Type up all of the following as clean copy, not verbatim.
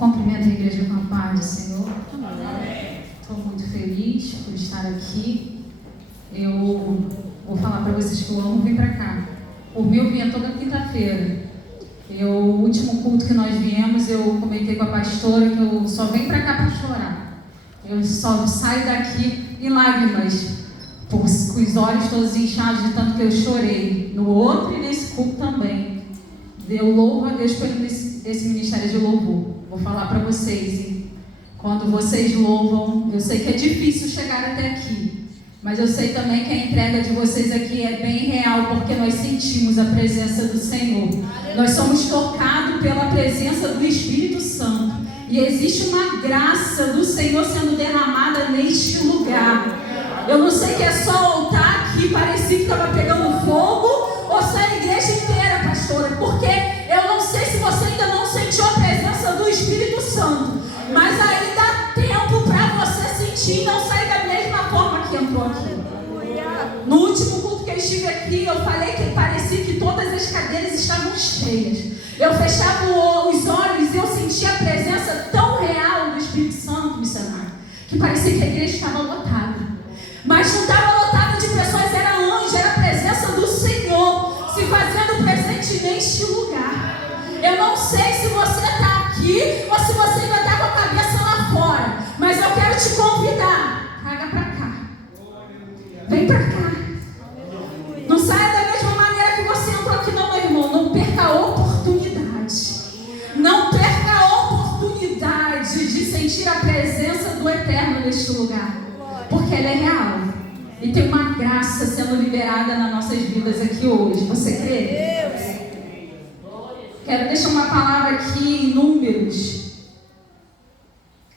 Cumprimento a igreja com a paz do Senhor. Estou muito feliz por estar aqui. Eu vou falar para vocês que eu amo vir para cá. Por mim, eu vinha toda quinta-feira. O último culto que nós viemos, eu comentei com a pastora que eu só venho para cá para chorar. Eu só saio daqui em lágrimas, com os olhos todos inchados de tanto que eu chorei. No outro e nesse culto também. Eu louvo a Deus por esse ministério de louvor. Vou falar para vocês, hein? Quando vocês louvam, eu sei que é difícil chegar até aqui, mas eu sei também que a entrega de vocês aqui é bem real, porque nós sentimos a presença do Senhor. Nós somos tocados pela presença do Espírito Santo. E existe uma graça do Senhor sendo derramada neste lugar. Eu não sei que é só o altar aqui, parecia que estava pegando fogo, ou se é a igreja inteira, pastora, porque eu não sei se você ainda não sentiu a presença do Espírito Santo, mas aí dá tempo para você sentir e não sair da mesma forma que entrou aqui. No último culto que eu estive aqui, eu falei que parecia que todas as cadeiras estavam cheias. Eu fechava os olhos e eu sentia a presença tão real do Espírito Santo, missionário, que parecia que a igreja estava lotada. Mas não estava lotada de pessoas, era anjo, era a presença do Senhor se fazendo presente neste lugar. Eu não sei se você está aqui ou se você ainda está com a cabeça lá fora, mas eu quero te convidar. Traga para cá. Vem para cá. Não saia da mesma maneira que você entrou aqui, não, meu irmão. Não perca a oportunidade. Não perca a oportunidade de sentir a presença do Eterno neste lugar. Porque ela é real. E tem uma graça sendo liberada nas nossas vidas aqui hoje. Você crê? Quero deixar uma palavra aqui em Números.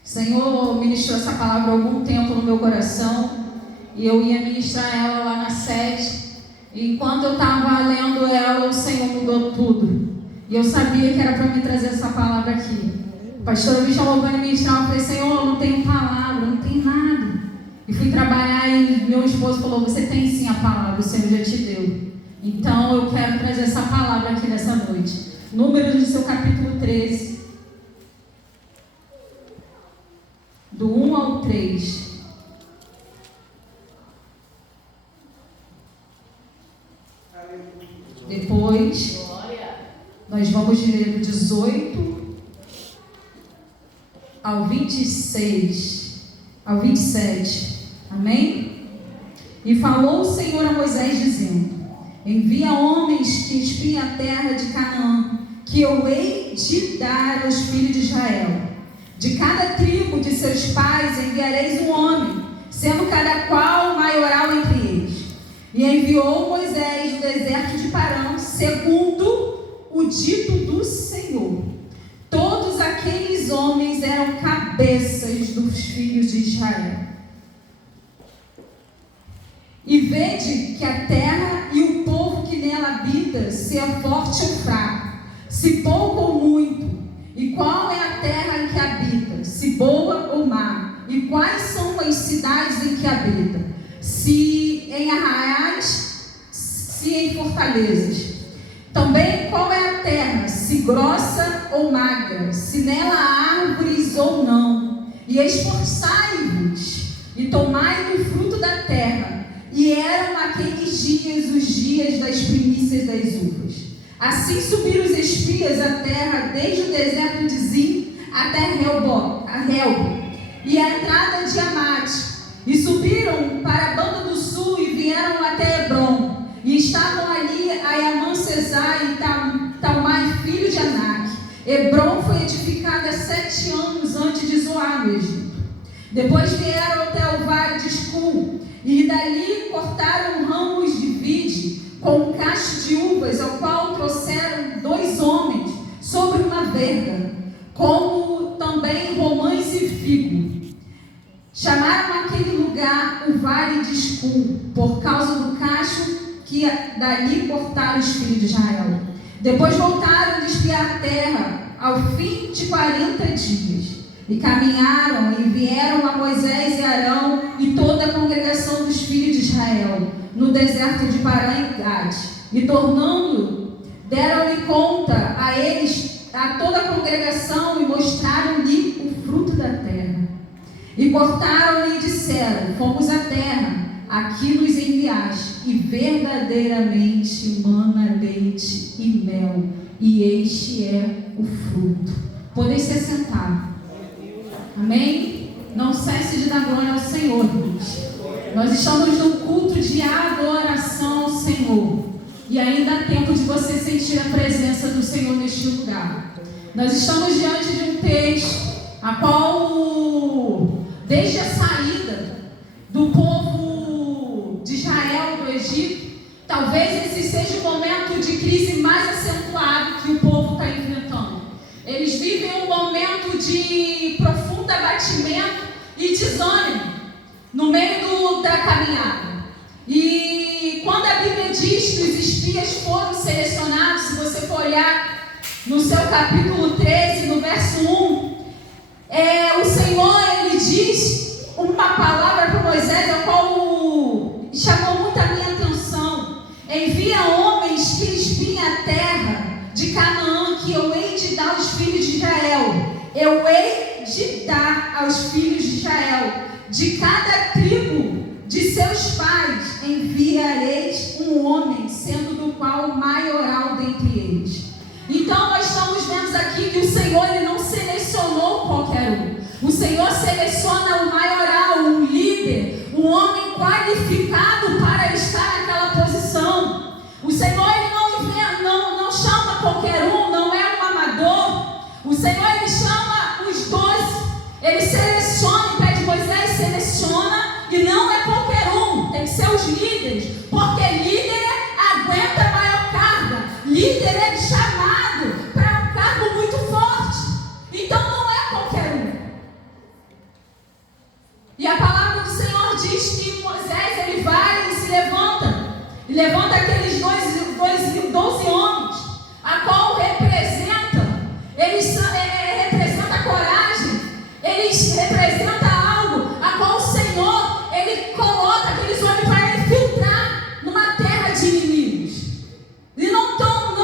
O Senhor ministrou essa palavra há algum tempo no meu coração. E eu ia ministrar ela lá na sede. E enquanto eu estava lendo ela, o Senhor mudou tudo. E eu sabia que era para me trazer essa palavra aqui. O pastor me chamou para ministrar. Eu falei, Senhor, eu não tenho palavra, não tenho nada. E fui trabalhar e meu esposo falou, você tem sim a palavra, o Senhor já te deu. Então eu quero trazer essa palavra aqui nessa noite. Números do seu capítulo 13. Do 1 ao 3. Depois, nós vamos ler do 18 ao 26, ao 27. Amém? E falou o Senhor a Moisés, dizendo: envia homens que espiem a terra de Canaã, que eu hei de dar aos filhos de Israel. De cada tribo de seus pais enviareis um homem, sendo cada qual maioral entre eles. E enviou Moisés do deserto de Parã, segundo o dito do Senhor. Todos aqueles homens eram cabeças dos filhos de Israel. E vede que a terra e o povo que nela habita, se é forte ou fraco, se pouco ou muito. E qual é a terra em que habita, se boa ou má? E quais são as cidades em que habita? Se em arraiais, se em fortalezas. Também qual é a terra, se grossa ou magra, se nela há árvores ou não. E esforçai-vos e tomai do fruto da terra. E eram aqueles dias os dias das primícias das uvas. Assim subiram os espias a terra, desde o deserto de Zim até Helbo, e a entrada de Amate. E subiram para a banda do sul e vieram até Hebron. E estavam ali Ayamã, Cesar e Talmai, filho de Anak. Hebron foi edificada 7 anos antes de Zoar, no Egito. Depois vieram até o vale de Escul, e dali cortaram ramos de vide com um cacho de uvas, ao qual trouxeram 2 homens sobre uma verga, como também romãs e figo. Chamaram aquele lugar o vale de Escul, por causa do cacho que dali cortaram os filhos de Israel. Depois voltaram a espiar a terra, ao fim de 40 dias. E caminharam e vieram a Moisés e Arão e toda a congregação dos filhos de Israel, no deserto de Parã e Gade. E tornando, deram-lhe conta a eles, a toda a congregação, e mostraram E cortaram-lhe e disseram: fomos à terra, aqui nos enviaste, e verdadeiramente mana leite e mel, e este é o fruto. Podem se assentar. Amém? Não cesse de dar glória ao Senhor, irmãos. Nós estamos num culto de adoração ao Senhor. E ainda há tempo de você sentir a presença do Senhor neste lugar. Nós estamos diante de um texto a qual, desde a saída do povo de Israel do Egito, talvez esse seja o momento de crise mais acentuado que o povo está enfrentando. Eles vivem um momento de profundo abatimento e desânimo no meio da caminhada. E quando a Bíblia diz que os espias foram selecionados, se você for olhar no seu capítulo 13, no verso 1, o Senhor, ele diz uma palavra para Moisés, a qual chamou muito a minha atenção: envia homens que espiem a terra de Canaã, que eu hei de dar aos filhos de Israel. Eu hei de dar aos filhos de Israel, de cada tribo de seus pais enviareis um homem, sendo do qual o maioral dentre eles. Então nós estamos vendo aqui que o Senhor, ele não selecionou qualquer um. O Senhor seleciona o maioral, um líder, um homem qualificado para estar naquela posição. O Senhor, ele não chama qualquer um, não é um amador. O Senhor, ele chama os 12. Ele seleciona, e pede: Moisés, seleciona, e não é qualquer um, tem que ser os líderes, porque líder aguenta a maior carga, líder é chamado para um cargo muito forte, então não é qualquer um. E a palavra do Senhor diz que Moisés, ele vai e se levanta aqueles 12 homens, a qual representa, eles representa a coragem, eles representam algo a qual o Senhor, ele coloca aqueles homens para infiltrar numa terra de inimigos. E não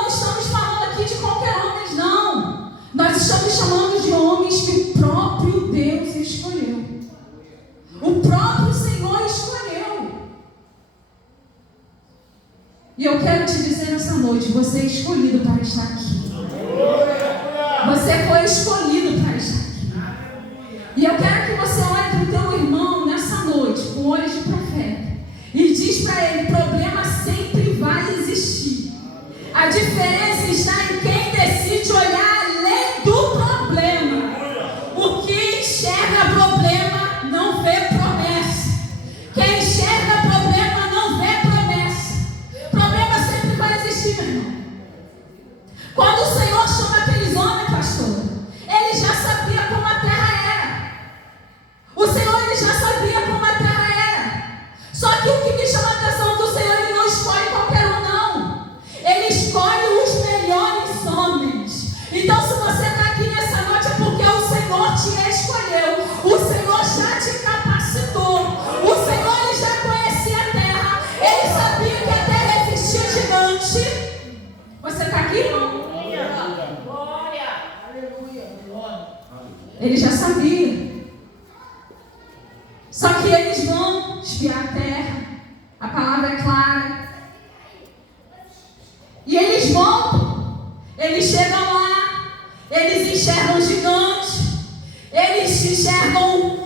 estamos falando aqui de qualquer homem, não. Nós estamos chamando de homens que o próprio Deus escolheu. O próprio Senhor escolheu. E eu quero te dizer nessa noite: você é escolhido para estar aqui. Você foi escolhido para estar aqui. E eu quero que você olhe para o teu irmão nessa noite, com olhos de profeta, e diz para ele: problema sempre vai existir. A diferença está em quem decide olhar além do problema. O que enxerga problema não vê promessa. Quem enxerga problema não vê promessa. Problema sempre vai existir, meu irmão. Quando o Senhor chama aqueles homens, pastor, ele já sabia como a terra era. O Senhor, ele já sabia como a terra era. Só que o que me chama a atenção do Senhor, ele não escolhe qualquer um, não. Ele escolhe os melhores homens. Então, se você está aqui nessa noite, é porque o Senhor te escolheu. O Senhor já te capacitou. O Senhor, ele já conhecia a terra. Ele sabia que a terra existia gigante. Você está aqui, irmão? Glória. Aleluia. Ele já sabia. Só que eles vão espiar a terra. A palavra é clara. E eles voltam. Eles chegam lá. Eles enxergam gigantes. Eles enxergam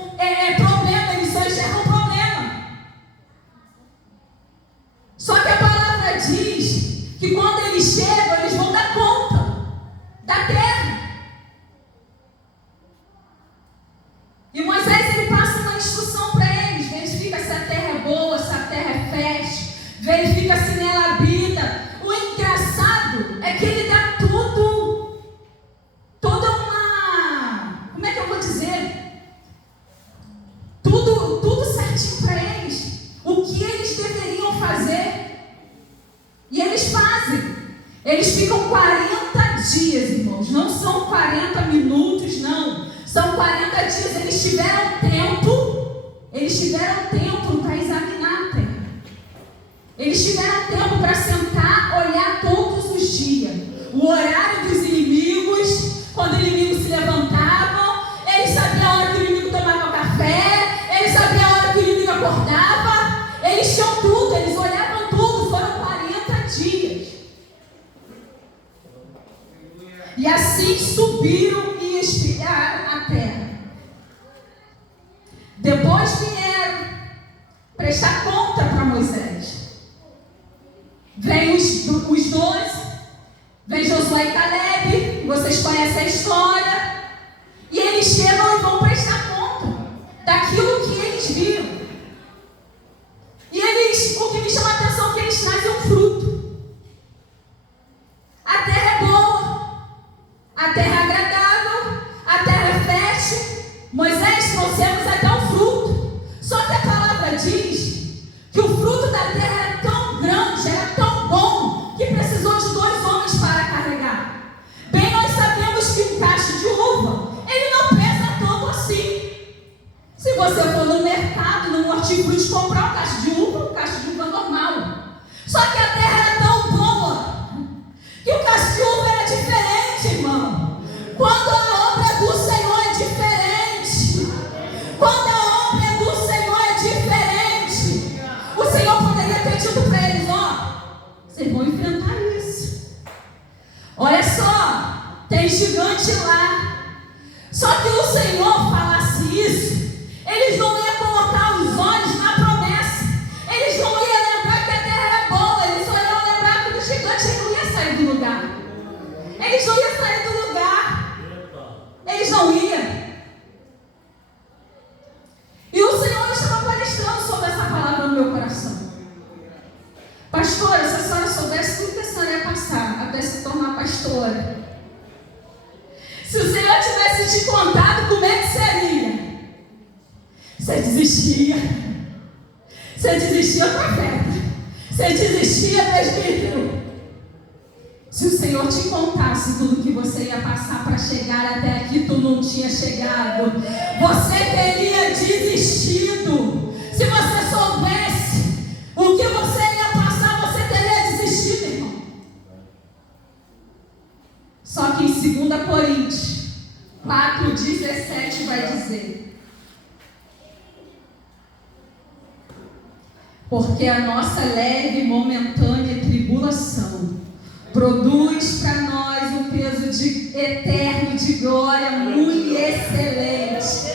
problema. Eles só enxergam problema. Só que a palavra diz que quando eles chegam, eles vão dar conta da terra. E Moisés, ele passa uma instrução para eles: verifica se a terra é boa, se a terra é fértil, verifica se nela habita. O engraçado é que ele dá toda uma, como é que eu vou dizer? Tudo certinho para eles, o que eles deveriam fazer. E eles fazem. Eles ficam 40 dias, irmãos. Não são 40 minutos, não. São 40 dias. Eles tiveram tempo para examinar a terra. Eles tiveram tempo para sentar, olhar todos os dias. O horário dos inimigos, quando os inimigos se levantavam, eles sabiam a hora que o inimigo tomava café, Josué e Caleb, vocês conhecem a história. E eles chegam e vão prestar conta daquilo que eles viram. E o que me chama a atenção é que eles trazem um fruto. A terra é boa, a terra é agradável, a terra é fértil. Moisés, trouxemos até o fruto. Só que a palavra diz que o fruto da terra era tão grande, era tão bom, que precisou de 2 homens para carregar. Bem, nós sabemos que um cacho de uva, ele não pesa tanto assim. Se você for no mercado, no hortifruti, comprar um cacho de uva normal. Só que a terra era tão boa que o cacho de uva era diferente, irmão. Quando a obra é do Senhor é diferente. Quando a obra é do Senhor é diferente. O Senhor poderia ter dito para eles: ó, vocês vão enfrentar isso. Olha só, tem gigante lá. Só que o Senhor falasse isso, eles não iam colocar os olhos na promessa. Eles não iam lembrar que a terra era boa. Eles só iam lembrar que o gigante não ia sair do lugar. Eles não iam sair do lugar. Eles não iam. E o Senhor estava palestrando sobre essa palavra no meu coração. Pastora, se a senhora soubesse tudo que a senhora ia passar até se tornar pastora, se o Senhor tivesse te contado como é que seria, você desistia. Você desistia, profeta. Você desistia, presbítero. Se o Senhor te contasse tudo que você ia passar para chegar até aqui, tu não tinha chegado, você teria desistido. Se você soubesse o que você ia passar, você teria desistido, irmão. Só que em 2 Coríntios 4:17 vai dizer: porque a nossa leve e momentânea tribulação produz para nós um peso eterno de glória muito excelente,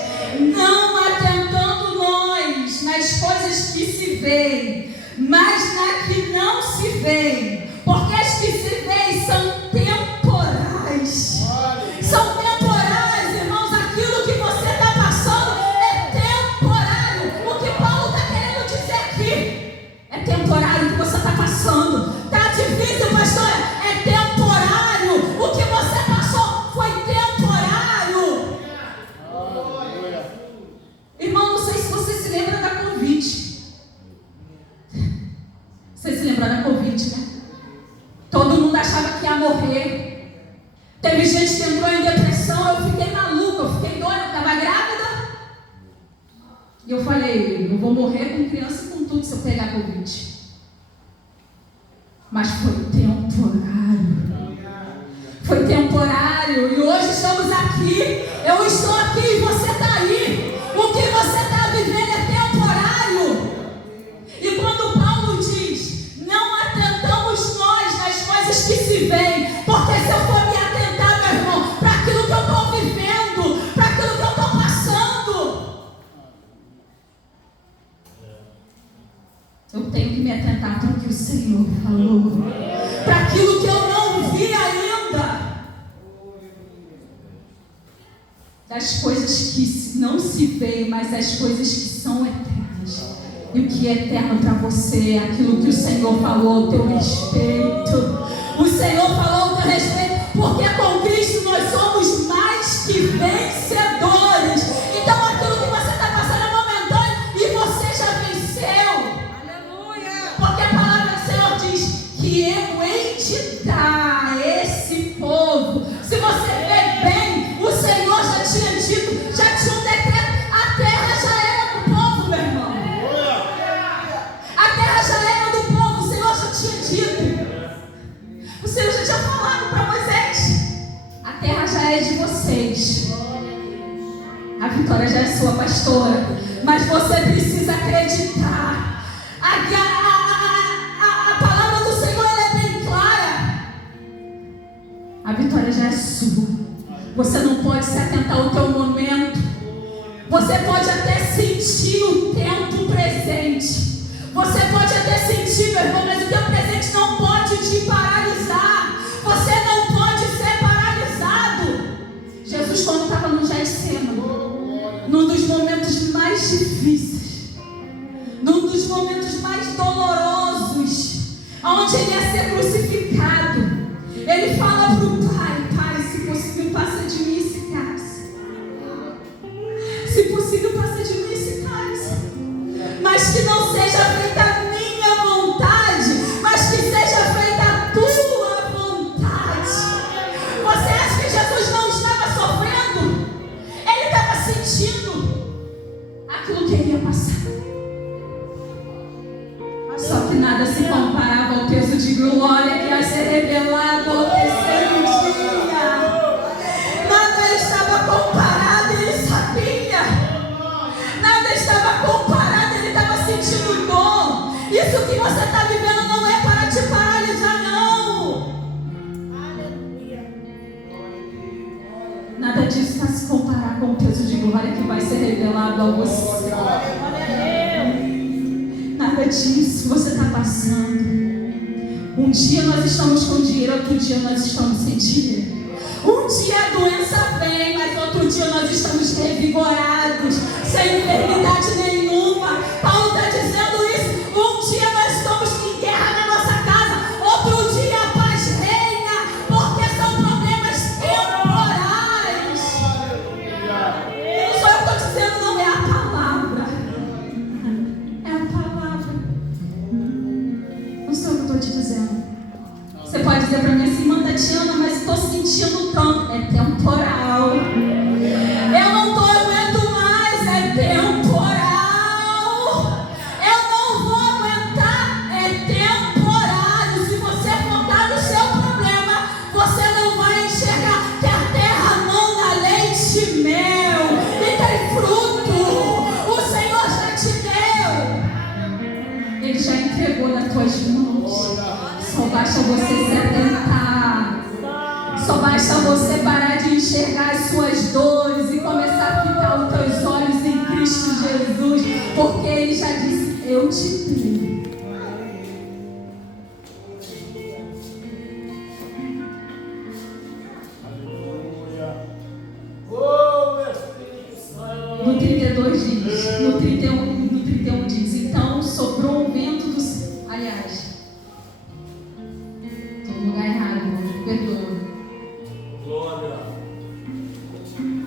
não atentando nós nas coisas que se veem, mas na que não se veem, porque as que se veem são temporais. São temporais, irmãos. Aquilo que você está passando é temporário. O que Paulo está querendo dizer aqui é temporário. O que você está passando está difícil, pastora, é temporário. O que você passou foi temporário. Irmão, não sei se você se lembra da Covid. Você se lembra da Covid, né? Todo mundo achava que ia morrer. Teve gente que entrou em depressão. Eu fiquei maluca, eu fiquei doida, eu estava grávida. E eu falei: eu vou morrer com criança e com tudo se eu pegar Covid. Mas foi temporário. Foi temporário. E hoje estamos aqui. Eu estou aqui e você está aí. O que você está vivendo é temporário. E quando Paulo diz: não atentamos nós nas coisas que se veem, porque se eu for me atentar, meu irmão, para aquilo que eu estou vivendo, para aquilo que eu estou passando, eu tenho que me atentar para o que o Senhor falou, para aquilo que eu não vi ainda. Das coisas que não se veem, mas das coisas que são eternas. E o que é eterno para você é aquilo que o Senhor falou ao teu respeito. O Senhor falou ao teu respeito, porque com Cristo nós somos mais que vencedores. Então aquilo que você está passando é momentâneo e você já venceu. Aleluia! Porque a palavra do Senhor diz que eu hei de dar a esse povo. Se você vê bem, o Senhor já tinha dito, já tinha um decreto, a terra já era do povo, meu irmão. A terra já era do povo, o Senhor já tinha dito. O Senhor já tinha falado para Moisés: a terra já é de vocês. A vitória já é sua, pastora. Mas você precisa acreditar. A palavra do Senhor, ela é bem clara. A vitória já é sua. Você não pode se atentar ao teu momento. Você pode até sentir o tempo presente. Você pode até sentir, meu irmão, mas o teu presente não pode te paralisar. Você não pode onde ele ia ser crucificado, ele fala para o Pai: Pai, se possível, passa de mim esse cálice. Se possível, passa de mim esse cálice. Mas que não seja feita a minha vontade, mas que seja feita a tua vontade. Você acha que Jesus não estava sofrendo? Ele estava sentindo aquilo que ele ia passar. Só que nada se comparava ao peso de glória que ia ser revelado ao terceiro dia. Nada estava comparado, ele sabia. Nada estava comparado, ele estava sentindo dor. Isso que você está vivendo não é para te paralisar, não. Nada disso vai se comparar com o peso de glória que vai ser revelado a você. Nada disso você está passando. Um dia nós estamos com dinheiro, outro dia nós estamos sem dinheiro. Um dia a doença vem, mas outro dia nós estamos revigorados, sem enfermidade nenhuma. Paulo está dizendo isso. Um dia nós estamos em guerra na nossa casa, outro dia a paz reina, porque são problemas temporais. Não sou eu que estou dizendo, não, é a palavra. É a palavra. Não sei o que eu estou te dizendo. Você pode dizer para mim assim: manda Tiana, mas estou sentindo tanto. É temporal. Eu não aguento mais, é temporal. Eu não vou aguentar, é temporário. Se você focar no seu problema, você não vai enxergar que a terra manda leite e mel e tem fruto. O Senhor já te deu. Ele já entregou nas tuas mãos. Só basta você se atentar. Só basta você parar de enxergar as suas dores e começar a fitar os teus olhos em Cristo Jesus, porque Ele já disse: eu te dei. No 32 diz, no 31 diz: então soprou um vento do céu. Aliás, estou no lugar errado, irmão, perdoa.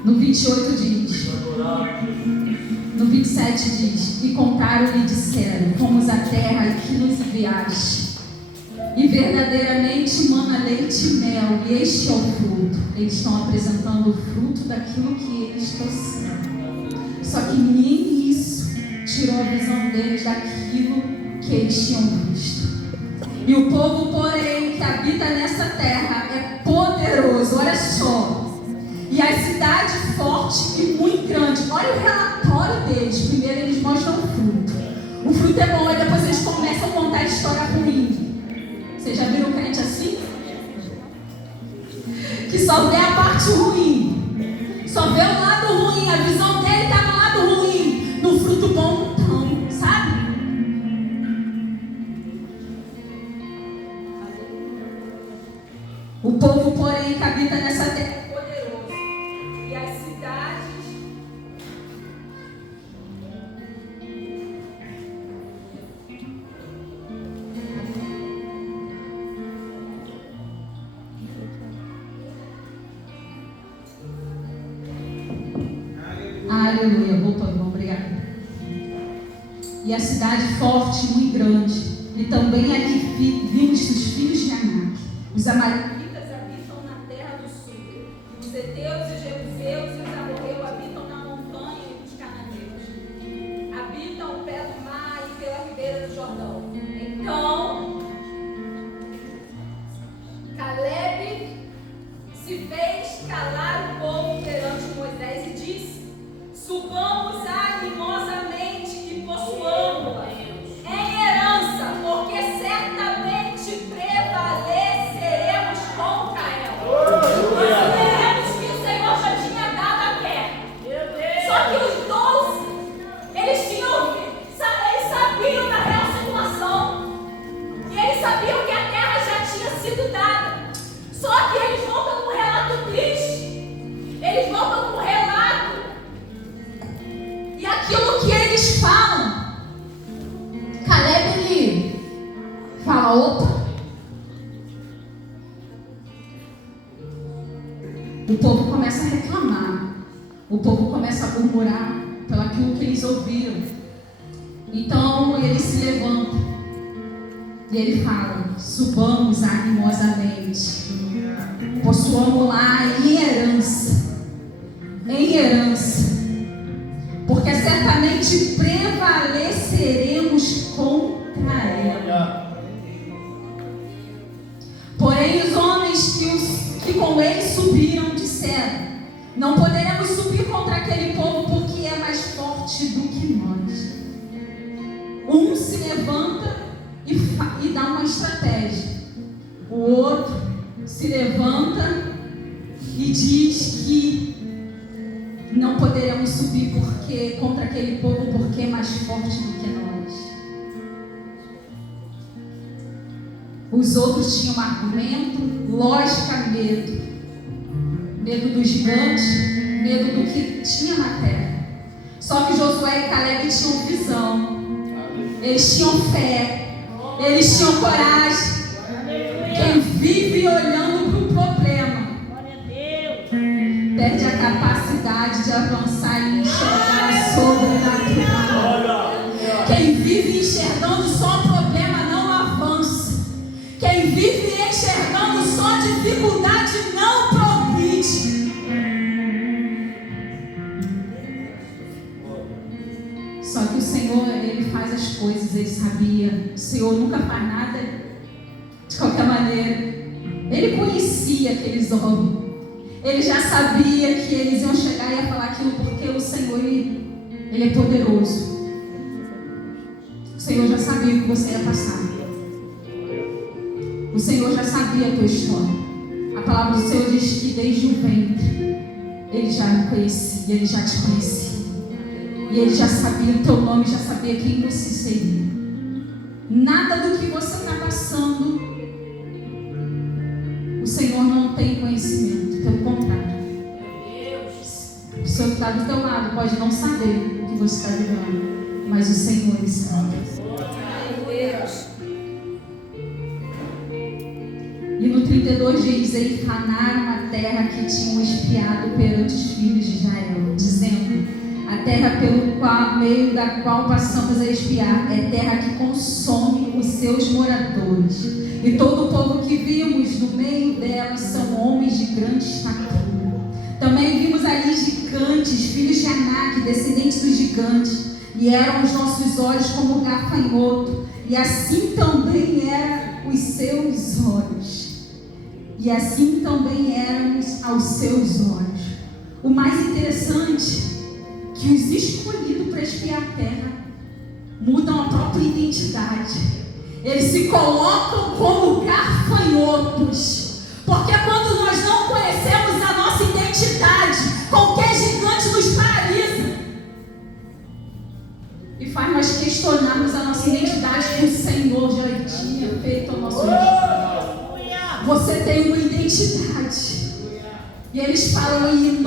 No 28 diz, no 27 diz: e contaram-lhe e disseram: fomos à terra e que nos enviaste, e verdadeiramente mana leite e mel, e este é o fruto. Eles estão apresentando o fruto daquilo que eles trouxeram. Só que nem isso tirou a visão deles daquilo que eles tinham visto. E o povo, porém, que habita nessa terra é poderoso. Olha só. E a cidade forte e muito grande. Olha o relatório deles. Primeiro eles mostram o fruto. O fruto é bom, e depois eles começam a contar a história ruim. Vocês já viram crente assim? Que só vê a parte ruim. Só vê o lado ruim. A visão dele está no lado ruim. No fruto bom não, sabe? O povo, porém, que habita nessa terra é poderoso. E as cidades... Aleluia. Voltou, irmão. Obrigada. E a cidade forte, muito grande. E também ali vimos os filhos de Anak. Os amalequitas habitam na terra do sul. E os heteus, os jebuseus e os amorreus habitam na montanha e os cananeus. Habitam o pé do mar e pela ribeira do Jordão. Então, Caleb se fez calar o povo perante Moisés e disse: subamos animosamente e possuamos-la em herança, porque certamente prevaleceremos o povo começa a reclamar, o povo começa a murmurar pelo aquilo que eles ouviram. Então ele se levanta e ele fala: subamos animosamente, possuamos lá em herança, porque certamente prevaleceremos contra ela. Porém os homens que com ele subiram disseram: não poderemos subir contra aquele povo, porque é mais forte do que nós. Um se levanta e dá uma estratégia. O outro se levanta e diz que não poderemos subir contra aquele povo, porque é mais forte do que nós. Os outros tinham argumento, lógica, medo. Medo dos gigantes, medo do que tinha na terra. Só que Josué e Caleb tinham visão. Eles tinham fé. Eles tinham coragem. Quem vive olhando para o problema perde a capacidade de avançar e enxergar o sobrenatural. Quem vive enxergando só o problema não avança. Quem vive enxergando só dificuldade não progride. Só que o Senhor, Ele faz as coisas, Ele sabia. O Senhor nunca faz nada de qualquer maneira. Ele conhecia aqueles homens. Ele já sabia que eles iam chegar e ia falar aquilo, porque o Senhor, Ele é poderoso. O Senhor já sabia o que você ia passar. O Senhor já sabia a tua história. A palavra do Senhor diz que desde o ventre Ele já me conhecia, Ele já te conhecia. E Ele já sabia o teu nome, já sabia quem você seria. Nada do que você está passando, o Senhor não tem conhecimento, pelo contrário. O Senhor que está do teu lado pode não saber o que você está vivendo, mas o Senhor, Ele sabe. E no 32 diz: eles fanaram a terra que tinham espiado perante os filhos de Israel, dizendo: a terra pelo meio da qual passamos a espiar é terra que consome os seus moradores, e todo o povo que vimos no meio dela são homens de grande estatura. Também vimos ali gigantes, filhos de Anak, descendentes dos gigantes, e eram os nossos olhos como gafanhoto, e assim também eram os seus olhos. E assim também éramos aos seus olhos. O mais interessante, que os escolhidos para espiar a terra mudam a própria identidade. Eles se colocam como gafanhotos, porque quando nós não conhecemos a nossa identidade, qualquer gigante nos paralisa e faz nós questionarmos a nossa identidade que o Senhor já tinha feito ao nosso respeito. Você tem uma identidade. E eles falam: e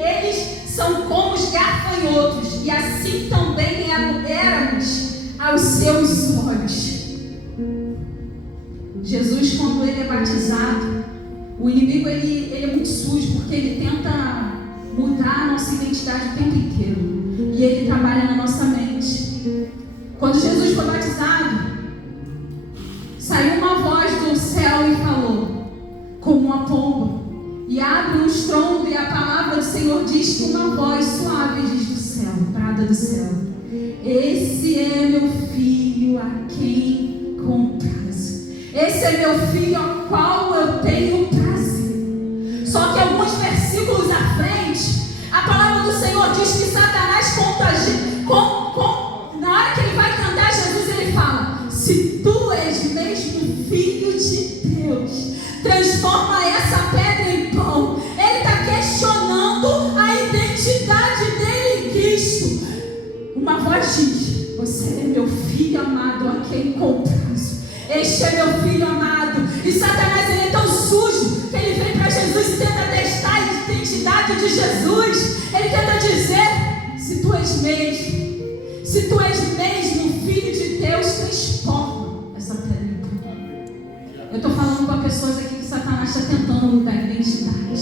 eles são como os gafanhotos, e assim também éramos aos seus olhos. Jesus, quando ele é batizado, o inimigo ele é muito sujo, porque ele tenta mudar a nossa identidade o tempo inteiro, e ele trabalha na nossa mente. Quando Jesus foi batizado, saiu uma voz do céu e falou, como uma pomba, e abre um estrondo, e a palavra do Senhor diz que uma voz suave diz do céu, brada do céu: esse é meu filho a quem comprazo. Esse é meu filho ao qual eu tenho prazer. Só que alguns versículos à frente, a palavra do Senhor diz que Satanás na hora que ele vai cantar Jesus, ele fala: se tu és mesmo filho de Deus, transforma essa pedra em pão. Ele está questionando a identidade dele em Cristo. Uma voz diz: você é meu filho amado a quem comprazo. Este é meu filho amado. E Satanás, ele é tão sujo que ele vem para Jesus e tenta testar a identidade de Jesus. Ele tenta dizer: se tu és mesmo filho de Deus, transforma essa pedra em pão. Eu estou falando para pessoas aqui que Satanás está tentando mudar a identidade,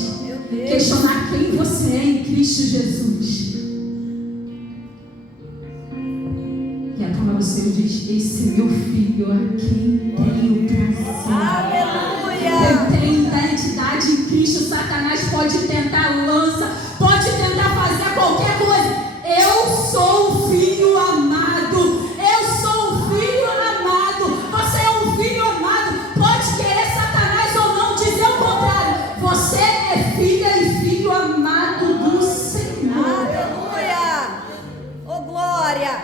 questionar quem você é em Cristo Jesus. E a palavra do Senhor diz: esse é meu filho, a quem tenho prazer. Aleluia! Eu tenho identidade em Cristo. Satanás pode tentar lança, pode tentar fazer qualquer coisa. Eu sou o filho amado. Eu sou o filho amado. Você é um filho amado. Pode querer Satanás ou não dizer o contrário. Você é filha e filho amado do Senhor. Aleluia! Oh, glória!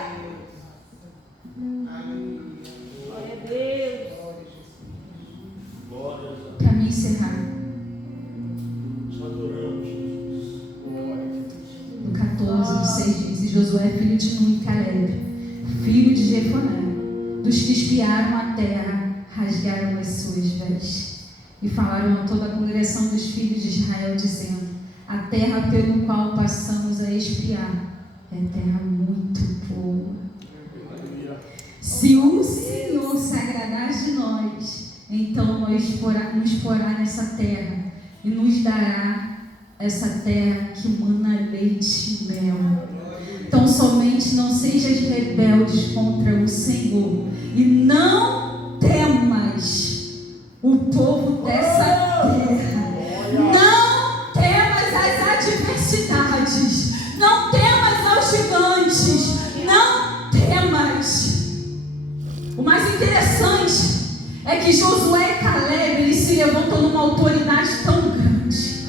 Glória a Deus. Para me encerrar, no 14, 6 diz: Josué, filho de Nun e Caleb, filho de Jefoné, dos que espiaram a terra, rasgaram as suas vestes e falaram a toda a congregação dos filhos de Israel, dizendo: a terra pelo qual passamos a espiar é terra muito boa. Se o Senhor se agradar de nós, então nos porá nessa terra e nos dará essa terra que mana leite e mel. Então somente não sejas rebeldes contra o Senhor e não temas o povo dessa terra. Não temas as adversidades. Não temas aos gigantes. Não temas. O mais interessante é que Josué e Caleb, eles se levantam numa autoridade tão grande.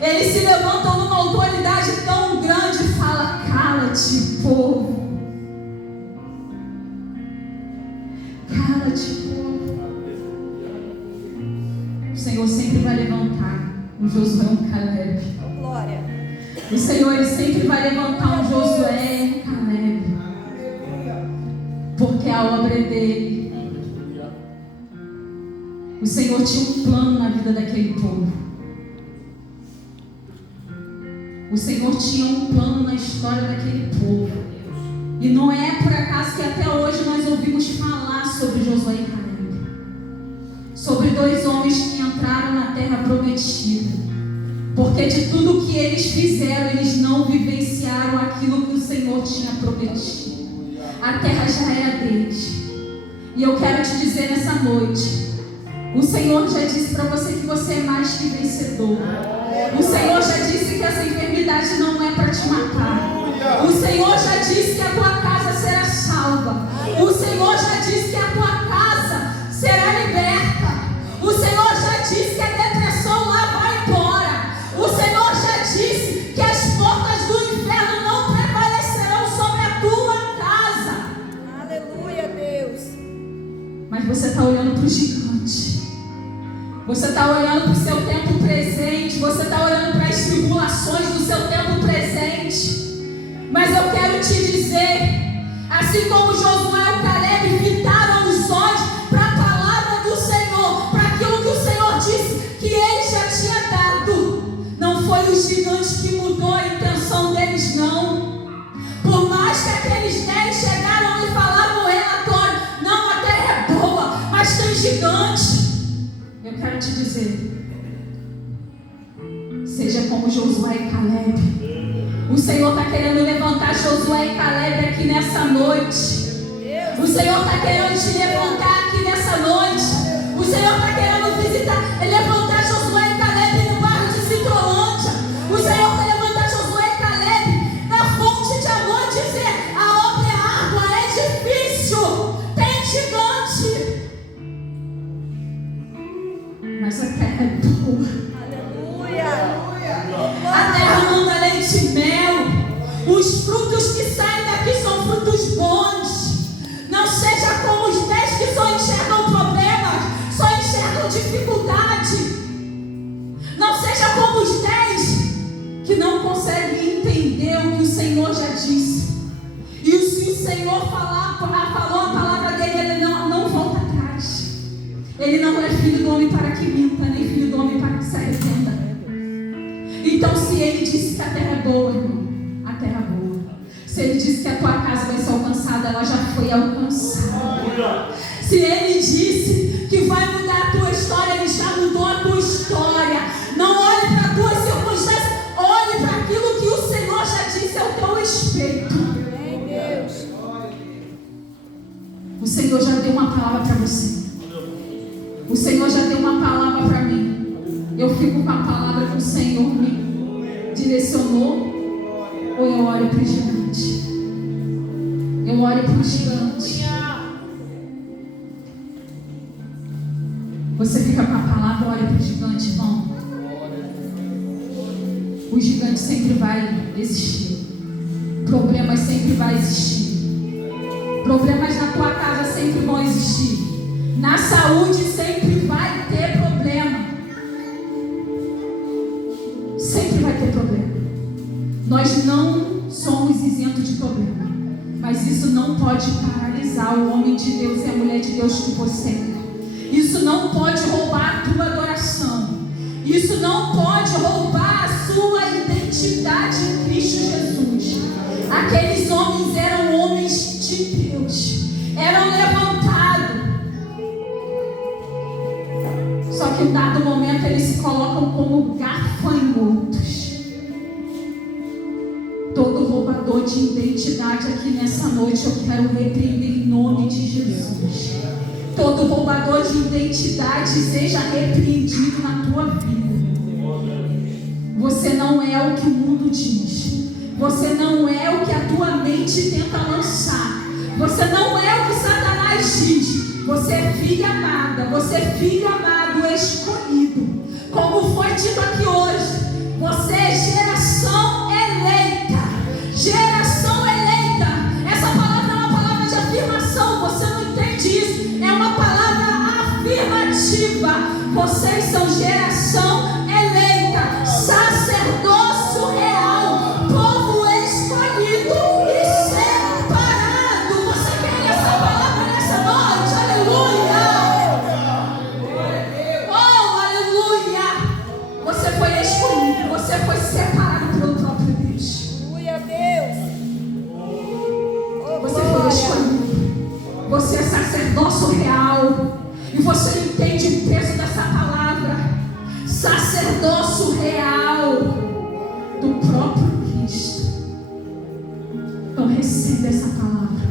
Eles se levantam numa autoridade tão grande e falam: cala-te, povo. Cala-te, povo. O Senhor sempre vai levantar um Josué e um Caleb. Oh, glória! O Senhor, ele sempre vai levantar um Josué e um Caleb. Porque a obra é dele. O Senhor tinha um plano na vida daquele povo. O Senhor tinha um plano na história daquele povo. E não é por acaso que até hoje nós ouvimos falar sobre Josué e Caleb. Sobre dois homens que entraram na terra prometida. Porque de tudo que eles fizeram, eles não vivenciaram aquilo que o Senhor tinha prometido. A terra já era deles. E eu quero te dizer nessa noite: o Senhor já disse para você que você é mais que vencedor. O Senhor já disse que essa enfermidade não é para te matar. O Senhor já disse que a tua casa será salva. O Senhor já disse que a tua casa será liberta. O Senhor já disse que a depressão lá vai embora. O Senhor já disse que as portas do inferno não prevalecerão sobre a tua casa. Aleluia, Deus! Mas você está olhando para o gigante. Você está olhando para o seu tempo presente. Você está olhando para as tribulações do seu tempo presente. Mas eu quero te dizer, assim como Josué e o Caleb fitaram os olhos para a palavra do Senhor, para aquilo que o Senhor disse que ele já tinha dado. Não foi o gigante que mudou a intenção deles, não. Por mais que aqueles 10 chegaram e falaram no relatório: não, a terra é boa, mas tem gigante. Eu quero te dizer, seja como Josué e Caleb. O Senhor está querendo levantar Josué e Caleb aqui nessa noite. O Senhor está querendo te levantar aqui nessa noite. O Senhor está querendo visitar, levantar Josué e Caleb no bairro de Citrolândia. O Senhor vai levantar Josué e Caleb na fonte de amor e dizer: a obra é árdua, é difícil, tem gigante, mas a terra é boa. Aleluia! A terra manda leite e mel. Os frutos que saem daqui são frutos bons. Não seja como os 10 que só enxergam problemas, só enxergam dificuldade. Não seja como os 10 que não conseguem entender o que o Senhor já disse. E se o Senhor falou a palavra dele, ele não volta atrás. Ele não é filho do homem para que minta, nem filho do homem para que se arrependa. Então, se ele disse que a terra é boa, irmão, a terra é boa. Se ele disse que a tua casa vai ser alcançada, ela já foi alcançada. Se ele disse que vai mudar a tua história, ele já mudou. ou eu olho para o gigante? Eu olho para o gigante. Você fica com a palavra, olha para o gigante, irmão. O gigante sempre vai existir. Problemas sempre vai existir. Problemas na tua casa sempre vão existir. Na saúde sempre vai ter problema. Sempre vai ter problema. Nós não somos isentos de problema. Mas isso não pode paralisar o homem de Deus e a mulher de Deus que você é. Isso não pode roubar a tua adoração. Isso não pode roubar a sua identidade em Cristo Jesus. Aqueles homens eram homens de Deus. Eram levantados. Só que em dado momento eles se colocam como gafanhotos. Todo roubador de identidade aqui nessa noite eu quero repreender em nome de Jesus. Todo roubador de identidade seja repreendido na tua vida. Você não é o que o mundo diz. Você não é o que a tua mente tenta lançar. Você não é o que Satanás diz. Você é filha amada. Você é filho amado, escolhido. Como foi dito aqui hoje, você é geração eleita. Geração eleita. Essa palavra é uma palavra de afirmação. Você não entende isso? É uma palavra afirmativa. Vocês são geração eleita, sacerdócio real, povo escolhido e separado. Você quer essa palavra nessa noite? Aleluia! Oh, aleluia! Você foi escolhido, você foi separado pelo próprio Deus. Aleluia, Deus. Você foi escolhido. Você é sacerdócio real. E você entende o peso dessa palavra. Sacerdócio real do próprio Cristo. Então receba essa palavra.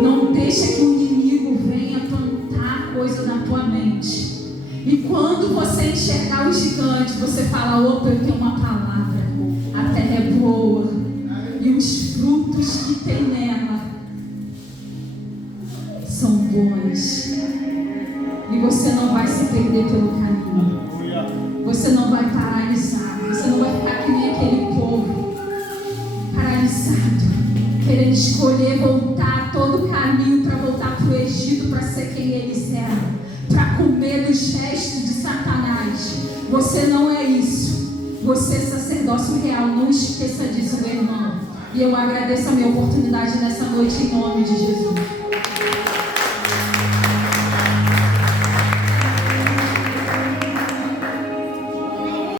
Não deixa que o inimigo venha plantar coisa na tua mente. E quando você enxergar o gigante, você fala: opa, eu tenho uma palavra. A terra é boa. E os frutos que tem nela são bons. E você não vai se perder pelo caminho. Você não vai paralisar. Você não vai ficar que nem aquele povo paralisado, querendo escolher voltar todo o caminho para voltar para o Egito, para ser quem eles eram, para comer dos restos de Satanás. Você não é isso. Você é sacerdócio real. Não esqueça disso, meu irmão. E eu agradeço a minha oportunidade nessa noite em nome de Jesus.